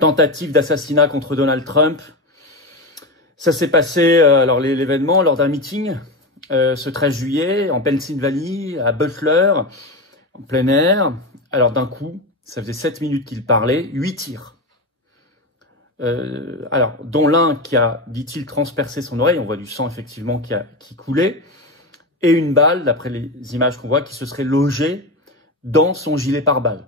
tentative d'assassinat contre Donald Trump. Ça s'est passé, alors l'événement, lors d'un meeting, ce 13 juillet, en Pennsylvanie, à Butler, en plein air. Alors d'un coup, ça faisait 7 minutes qu'il parlait, 8 tirs. Alors, dont l'un qui a, dit-il, transpercé son oreille, on voit du sang effectivement qui coulait, et une balle, d'après les images qu'on voit, qui se serait logée dans son gilet pare-balles.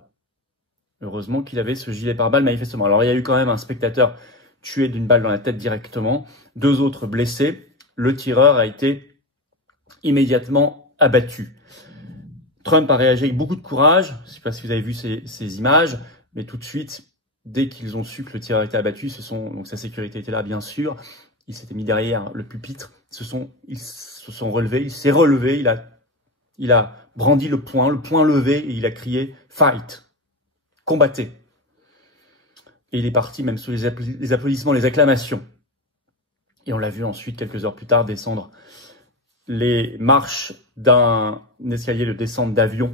Heureusement qu'il avait ce gilet pare-balles manifestement. Alors il y a eu quand même un spectateur tué d'une balle dans la tête directement, 2 autres blessés. Le tireur a été immédiatement abattu. Trump a réagi avec beaucoup de courage. Je ne sais pas si vous avez vu ces images, mais tout de suite, dès qu'ils ont su que le tireur était abattu, donc sa sécurité était là bien sûr, il s'était mis derrière le pupitre, ils se sont relevés, il s'est relevé, il a brandi le poing levé et il a crié « Fight !» Combattez. Et il est parti même sous les applaudissements, les acclamations. Et on l'a vu ensuite, quelques heures plus tard, descendre les marches d'un escalier de descente d'avion.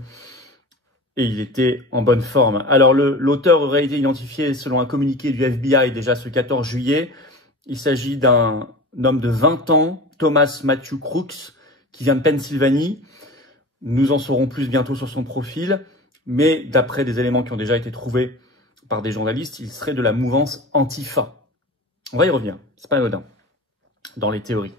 Et il était en bonne forme. Alors l'auteur aurait été identifié selon un communiqué du FBI déjà ce 14 juillet. Il s'agit d'un homme de 20 ans, Thomas Matthew Crooks, qui vient de Pennsylvanie. Nous en saurons plus bientôt sur son profil. Mais d'après des éléments qui ont déjà été trouvés par des journalistes, il serait de la mouvance Antifa. On va y revenir, c'est pas anodin, dans les théories.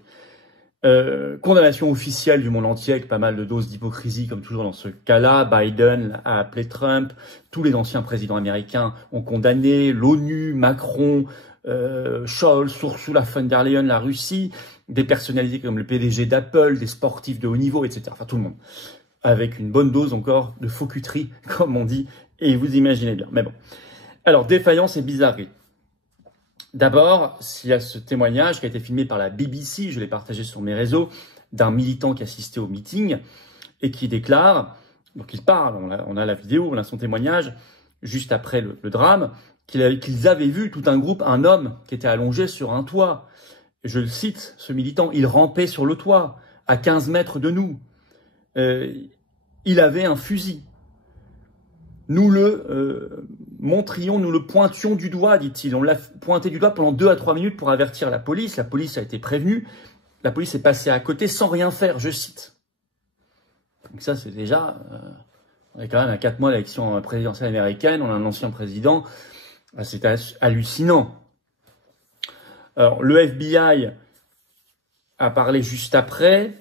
Condamnation officielle du monde entier avec pas mal de doses d'hypocrisie, comme toujours dans ce cas-là. Biden a appelé Trump, tous les anciens présidents américains ont condamné, l'ONU, Macron, Scholz, Ursula von der Leyen, la Russie, des personnalités comme le PDG d'Apple, des sportifs de haut niveau, etc. Enfin tout le monde. Avec une bonne dose encore de faux cuterie, comme on dit, et vous imaginez bien. Mais bon. Alors, défaillance et bizarrerie. D'abord, s'il y a ce témoignage qui a été filmé par la BBC, je l'ai partagé sur mes réseaux, d'un militant qui assistait au meeting et qui déclare, donc il parle, on a la vidéo, on a son témoignage, juste après le drame, qu'ils avaient vu tout un groupe, un homme qui était allongé sur un toit. Je le cite, ce militant, il rampait sur le toit, à 15 mètres de nous. Il avait un fusil. Nous le montrions, nous le pointions du doigt, dit-il. On l'a pointé du doigt pendant 2 à 3 minutes pour avertir la police. La police a été prévenue. La police est passée à côté sans rien faire, je cite. Donc ça, c'est déjà... on est quand même à 4 mois de l'élection présidentielle américaine. On a un ancien président. C'est hallucinant. Alors, le FBI a parlé juste après,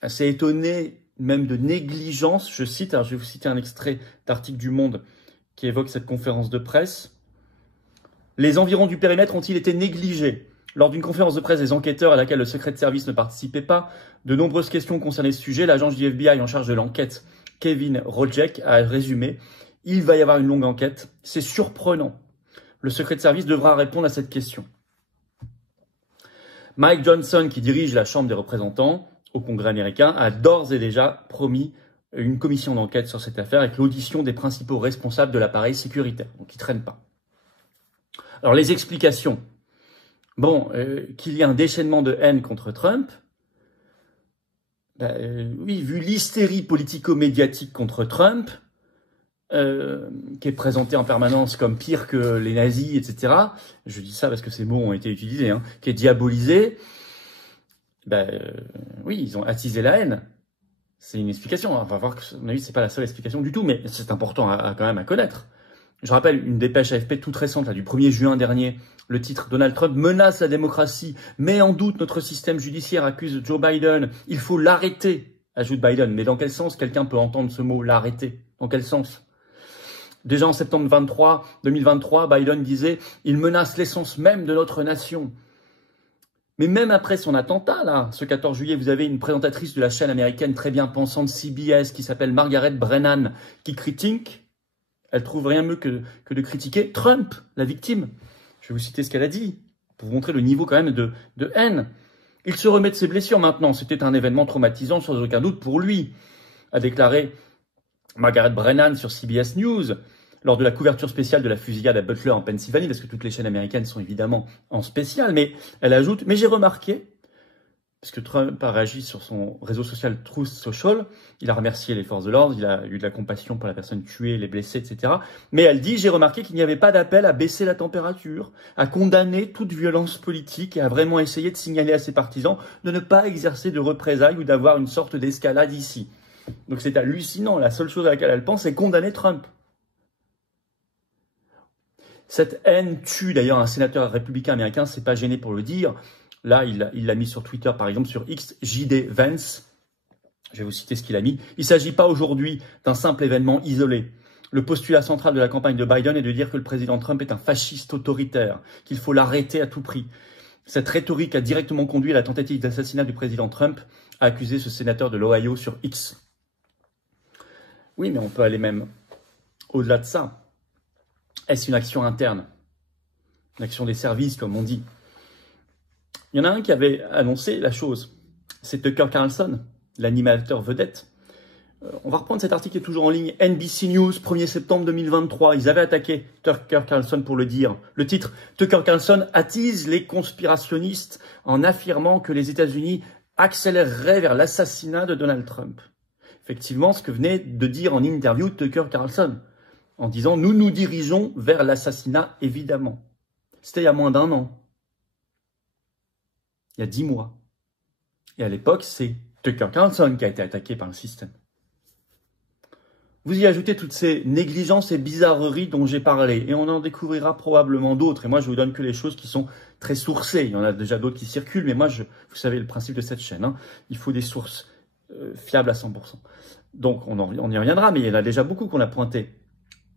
assez étonné même de négligence, je cite, alors je vais vous citer un extrait d'article du Monde qui évoque cette conférence de presse. Les environs du périmètre ont-ils été négligés? Lors d'une conférence de presse des enquêteurs à laquelle le secret de service ne participait pas, de nombreuses questions concernaient ce sujet. L'agent du FBI en charge de l'enquête, Kevin Rojek, a résumé « Il va y avoir une longue enquête, c'est surprenant. Le secret de service devra répondre à cette question. » Mike Johnson, qui dirige la Chambre des représentants au Congrès américain, a d'ores et déjà promis une commission d'enquête sur cette affaire avec l'audition des principaux responsables de l'appareil sécuritaire, donc qui ne traîne pas. Alors les explications. Bon, qu'il y a un déchaînement de haine contre Trump, oui, vu l'hystérie politico-médiatique contre Trump, qui est présentée en permanence comme pire que les nazis, etc. Je dis ça parce que ces mots ont été utilisés, hein, qui est diabolisé. Oui, ils ont attisé la haine. C'est une explication. On va voir que, à mon avis, c'est pas la seule explication du tout, mais c'est important quand même à connaître. Je rappelle une dépêche AFP toute récente, là, du 1er juin dernier. Le titre « Donald Trump menace la démocratie, met en doute notre système judiciaire, accuse Joe Biden. Il faut l'arrêter », ajoute Biden. Mais dans quel sens quelqu'un peut entendre ce mot « l'arrêter » ? Dans quel sens ? Déjà en septembre 2023, Biden disait « Il menace l'essence même de notre nation ». Mais même après son attentat, là, ce 14 juillet, vous avez une présentatrice de la chaîne américaine très bien pensante CBS qui s'appelle Margaret Brennan, qui critique, elle trouve rien mieux que de critiquer Trump, la victime. Je vais vous citer ce qu'elle a dit, pour vous montrer le niveau quand même de haine. Il se remet de ses blessures maintenant, c'était un événement traumatisant sans aucun doute pour lui, a déclaré Margaret Brennan sur CBS News, lors de la couverture spéciale de la fusillade à Butler en Pennsylvanie, parce que toutes les chaînes américaines sont évidemment en spécial, mais elle ajoute « Mais j'ai remarqué, puisque Trump a réagi sur son réseau social Truth Social. Il a remercié les forces de l'ordre, il a eu de la compassion pour la personne tuée, les blessés, etc. Mais elle dit, j'ai remarqué qu'il n'y avait pas d'appel à baisser la température, à condamner toute violence politique et à vraiment essayer de signaler à ses partisans de ne pas exercer de représailles ou d'avoir une sorte d'escalade ici. Donc c'est hallucinant, la seule chose à laquelle elle pense, c'est condamner Trump. Cette haine tue d'ailleurs un sénateur républicain américain, c'est pas gêné pour le dire. Là, il l'a mis sur Twitter, par exemple, sur X, JD Vance. Je vais vous citer ce qu'il a mis. Il ne s'agit pas aujourd'hui d'un simple événement isolé. Le postulat central de la campagne de Biden est de dire que le président Trump est un fasciste autoritaire, qu'il faut l'arrêter à tout prix. Cette rhétorique a directement conduit à la tentative d'assassinat du président Trump, a accusé ce sénateur de l'Ohio sur X. Oui, mais on peut aller même au-delà de ça. Est-ce une action interne? Une action des services, comme on dit? Il y en a un qui avait annoncé la chose. C'est Tucker Carlson, l'animateur vedette. On va reprendre cet article qui est toujours en ligne. NBC News, 1er septembre 2023. Ils avaient attaqué Tucker Carlson pour le dire. Le titre, Tucker Carlson attise les conspirationnistes en affirmant que les États-Unis accéléreraient vers l'assassinat de Donald Trump. Effectivement, ce que venait de dire en interview Tucker Carlson, en disant « Nous nous dirigeons vers l'assassinat, évidemment ». C'était il y a moins d'1 an. Il y a 10 mois. Et à l'époque, c'est Tucker Carlson qui a été attaqué par le système. Vous y ajoutez toutes ces négligences et bizarreries dont j'ai parlé, et on en découvrira probablement d'autres. Et moi, je vous donne que les choses qui sont très sourcées. Il y en a déjà d'autres qui circulent, mais moi, vous savez le principe de cette chaîne. Hein. Il faut des sources fiables à 100%. Donc, on y reviendra, mais il y en a déjà beaucoup qu'on a pointé.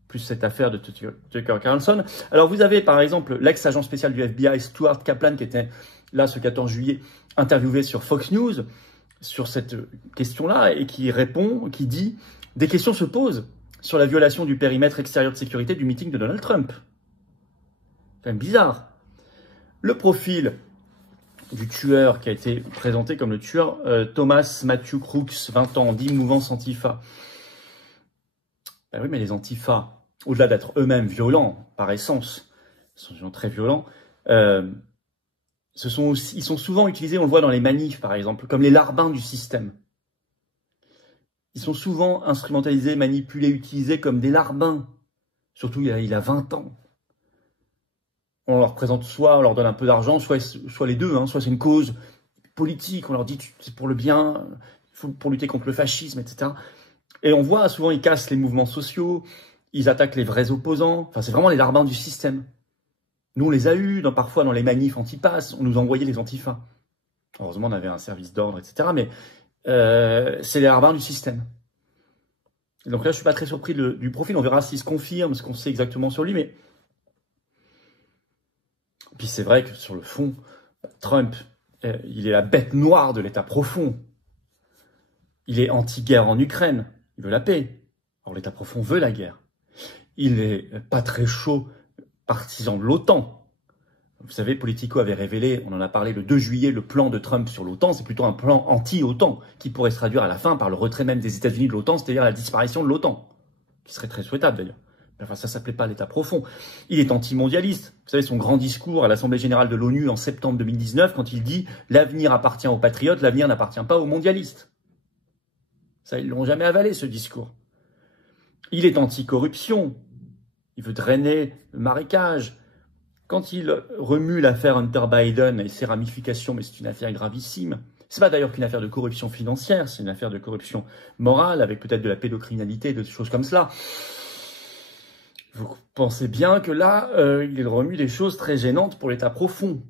Plus cette affaire de Tucker Carlson. Alors, vous avez, par exemple, l'ex-agent spécial du FBI, Stuart Kaplan, qui était là, ce 14 juillet, interviewé sur Fox News, sur cette question-là, et qui répond, qui dit « Des questions se posent sur la violation du périmètre extérieur de sécurité du meeting de Donald Trump. » C'est quand même bizarre. Le profil du tueur qui a été présenté comme le tueur, Thomas Matthew Crooks, 20 ans, 10 mouvements Antifa. Ben oui, mais les Antifa, au-delà d'être eux-mêmes violents, par essence, ils sont des gens très violents, ils sont souvent utilisés, on le voit dans les manifs par exemple, comme les larbins du système. Ils sont souvent instrumentalisés, manipulés, utilisés comme des larbins. Surtout, il a 20 ans. On leur présente soit on leur donne un peu d'argent, soit les deux, hein, soit c'est une cause politique, on leur dit c'est pour le bien, pour lutter contre le fascisme, etc. Et on voit souvent ils cassent les mouvements sociaux, ils attaquent les vrais opposants, enfin c'est vraiment les larbins du système. Nous on les a eus, parfois dans les manifs anti-pass, on nous envoyait les antifas. Heureusement on avait un service d'ordre, etc. Mais c'est les larbins du système. Et donc là je suis pas très surpris du profil, on verra s'il se confirme, ce qu'on sait exactement sur lui, mais... Puis c'est vrai que sur le fond, Trump, il est la bête noire de l'État profond. Il est anti-guerre en Ukraine, il veut la paix. Or l'État profond veut la guerre. Il n'est pas très chaud partisan de l'OTAN. Vous savez, Politico avait révélé, on en a parlé le 2 juillet, le plan de Trump sur l'OTAN, c'est plutôt un plan anti-OTAN, qui pourrait se traduire à la fin par le retrait même des États-Unis de l'OTAN, c'est-à-dire la disparition de l'OTAN, qui serait très souhaitable d'ailleurs. Enfin, ça s'appelait pas l'État profond. Il est anti-mondialiste. Vous savez, son grand discours à l'Assemblée générale de l'ONU en septembre 2019, quand il dit « L'avenir appartient aux patriotes, l'avenir n'appartient pas aux mondialistes ». Ça, ils l'ont jamais avalé, ce discours. Il est anti-corruption. Il veut drainer le marécage. Quand il remue l'affaire Hunter Biden et ses ramifications, mais c'est une affaire gravissime, c'est pas d'ailleurs qu'une affaire de corruption financière, c'est une affaire de corruption morale, avec peut-être de la pédocriminalité, de choses comme cela. Vous pensez bien que là, il remue des choses très gênantes pour l'État profond.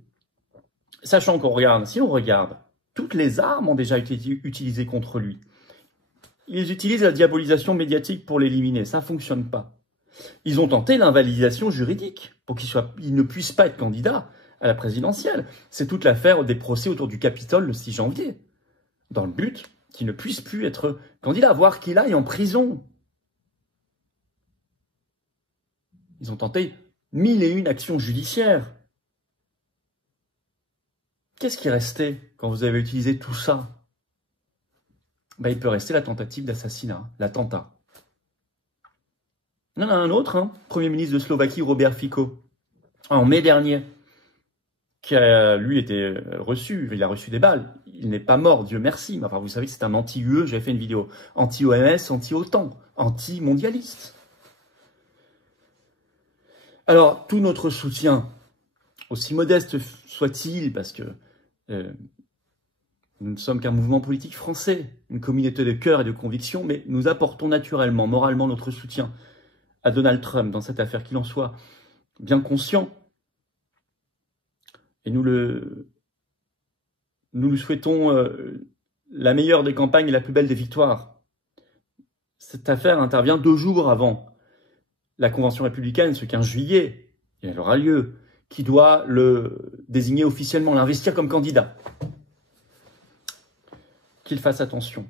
Sachant qu'on regarde, si on regarde, toutes les armes ont déjà été utilisées contre lui. Ils utilisent la diabolisation médiatique pour l'éliminer, ça ne fonctionne pas. Ils ont tenté l'invalidation juridique pour qu'il ne puisse pas être candidat à la présidentielle. C'est toute l'affaire des procès autour du Capitole le 6 janvier, dans le but qu'il ne puisse plus être candidat, voire qu'il aille en prison. Ils ont tenté 1001 actions judiciaires. Qu'est-ce qui restait quand vous avez utilisé tout ça? Ben, il peut rester la tentative d'assassinat, l'attentat. Il y en a un autre, Premier ministre de Slovaquie, Robert Fico, en mai dernier, qui a, lui, été reçu. Il a reçu des balles. Il n'est pas mort, Dieu merci. Mais enfin, vous savez que c'est un anti-UE. J'avais fait une vidéo anti-OMS, anti-OTAN, anti-mondialiste. Alors, tout notre soutien, aussi modeste soit-il, parce que nous ne sommes qu'un mouvement politique français, une communauté de cœur et de conviction, mais nous apportons naturellement, moralement, notre soutien à Donald Trump dans cette affaire, qu'il en soit bien conscient. Et nous lui souhaitons la meilleure des campagnes et la plus belle des victoires. Cette affaire intervient 2 jours avant la convention républicaine, ce 15 juillet, et elle aura lieu, qui doit le désigner officiellement, l'investir comme candidat. Qu'ils fassent attention.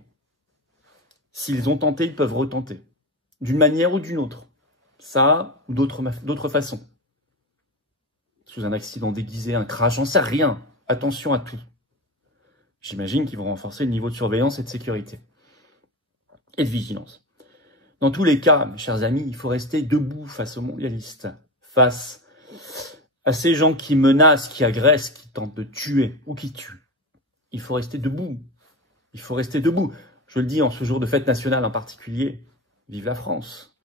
S'ils ont tenté, ils peuvent retenter, d'une manière ou d'une autre. Ça, ou d'autres façons. Sous un accident déguisé, un crash, j'en sais rien. Attention à tout. J'imagine qu'ils vont renforcer le niveau de surveillance et de sécurité. Et de vigilance. Dans tous les cas, mes chers amis, il faut rester debout face aux mondialistes, face à ces gens qui menacent, qui agressent, qui tentent de tuer ou qui tuent. Il faut rester debout. Il faut rester debout. Je le dis en ce jour de fête nationale en particulier. Vive la France!